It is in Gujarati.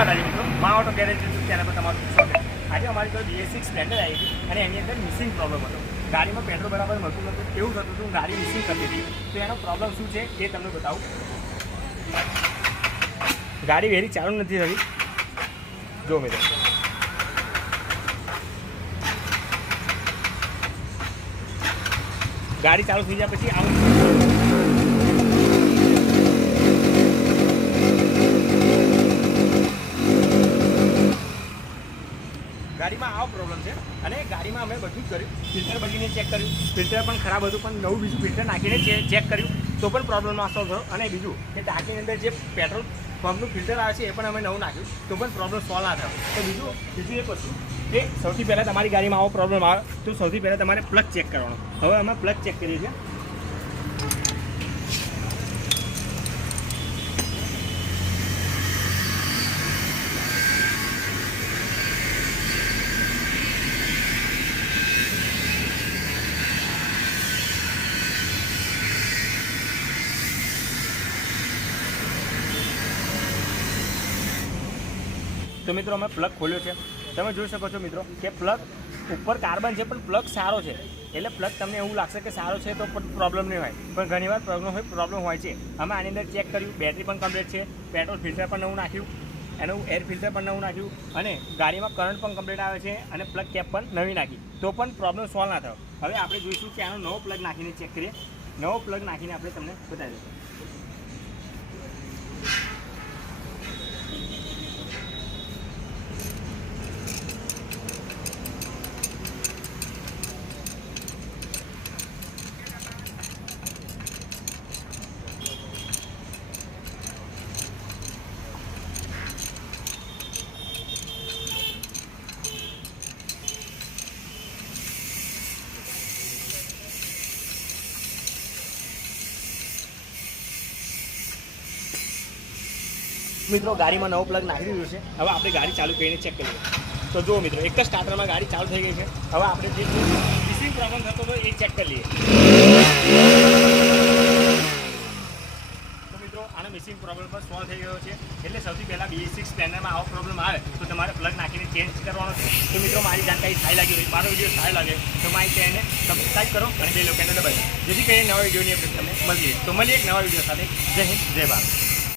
માતાજી મિત્રો મા પર તમારું આજે અમારી જોડે બીએસ સ્પ્લેન્ડર આવી અને એની અંદર મિસિંગ પ્રોબ્લેમ હતો. ગાડીમાં પેટ્રોલ બરાબર મળતું નહોતું, એવું થતું હતું ગાડી મિસિંગ કરતી હતી. તો એનો પ્રોબ્લેમ શું છે એ તમને બતાવું. ગાડી વેરી ચાલુ નથી થતી. જો મિત્રો. ગાડી ચાલુ થઈ જાય પછી આવું ગાડીમાં આવો પ્રોબ્લેમ છે. અને ગાડીમાં અમે બધું જ કર્યું. ફિલ્ટર બદલીને ચેક કર્યું. ફિલ્ટર પણ ખરાબ હતું, પણ નવું બીજું ફિલ્ટર નાખીને ચેક કર્યું. તો પણ પ્રોબ્લેમ સોલ્વ થયો. અને બીજું કે ટાંકીની અંદર જે પેટ્રોલ પંપનું ફિલ્ટર આવે છે, એ પણ અમે નવું નાખ્યું. તો પણ પ્રોબ્લેમ સોલ્વ ના થયો. તો બીજું બીજું એક વસ્તુ કે સૌથી પહેલાં તમારી ગાડીમાં આવો પ્રોબ્લેમ આવે, તો સૌથી પહેલાં તમારે પ્લગ ચેક કરવાનો. હવે અમે પ્લગ ચેક કરીએ છીએ. તો મિત્રો, અમે પ્લગ ખોલ્યો છે. તમે જોઈ શકો છો મિત્રો કે પ્લગ ઉપર કાર્બન છે, પણ પ્લગ સારો છે. એટલે પ્લગ તમને એવું લાગશે કે સારો છે તો પણ પ્રોબ્લેમ નહીં હોય. પણ ઘણીવાર પ્રોબ્લેમ હોય પ્રોબ્લેમ હોય છે. અમે આની અંદર ચેક કર્યું બેટરી પણ કમ્પ્લીટ છે. પેટ્રોલ ફિલ્ટર પણ નવું નાખ્યું. એનું એર ફિલ્ટર પણ નવું નાખ્યું. અને ગાડીમાં કરંટ પણ કમ્પ્લીટ આવે છે અને પ્લગ કેપ પણ નવી નાખી. તો પણ પ્રોબ્લેમ સોલ્વ ના થયો. હવે આપણે જોઈશું કે આનો નવો પ્લગ નાખીને ચેક કરીએ. નવો પ્લગ નાખીને આપણે તમને બતાવી મિત્રો, ગાડીમાં નવો પ્લગ નાખી દીધું છે. હવે આપણે ગાડી ચાલુ કરીને ચેક કરીએ તો જુઓ મિત્રો, એક જ સ્ટાર્ટરમાં ગાડી ચાલુ થઈ ગઈ છે. હવે આપણે જે મિસિંગ પ્રોબ્લેમ થતો હતો એ ચેક કરી લઈએ. આનો મિસિંગ પ્રોબ્લેમ પણ સોલ્વ થઈ ગયો છે. એટલે સૌથી પહેલાં બીજી સિક્સ પ્લેનરમાં આવો પ્રોબ્લેમ આવે, તો તમારે પ્લગ નાખીને ચેન્જ કરવાનો છે. તો મિત્રો, મારી જાણકારી સારી લાગી હોય, મારો વીડિયો સારો લાગે, તો મારી ચેનલને સબસ્ક્રાઈબ કરો અને બે લોકોને દબાવો. જેથી કરીને નવા વિડીયોની અપડેટ તમને મળીએ. તો મળીએ એક નવા વીડિયો સાથે. જય હિન્દ, જય ભારત.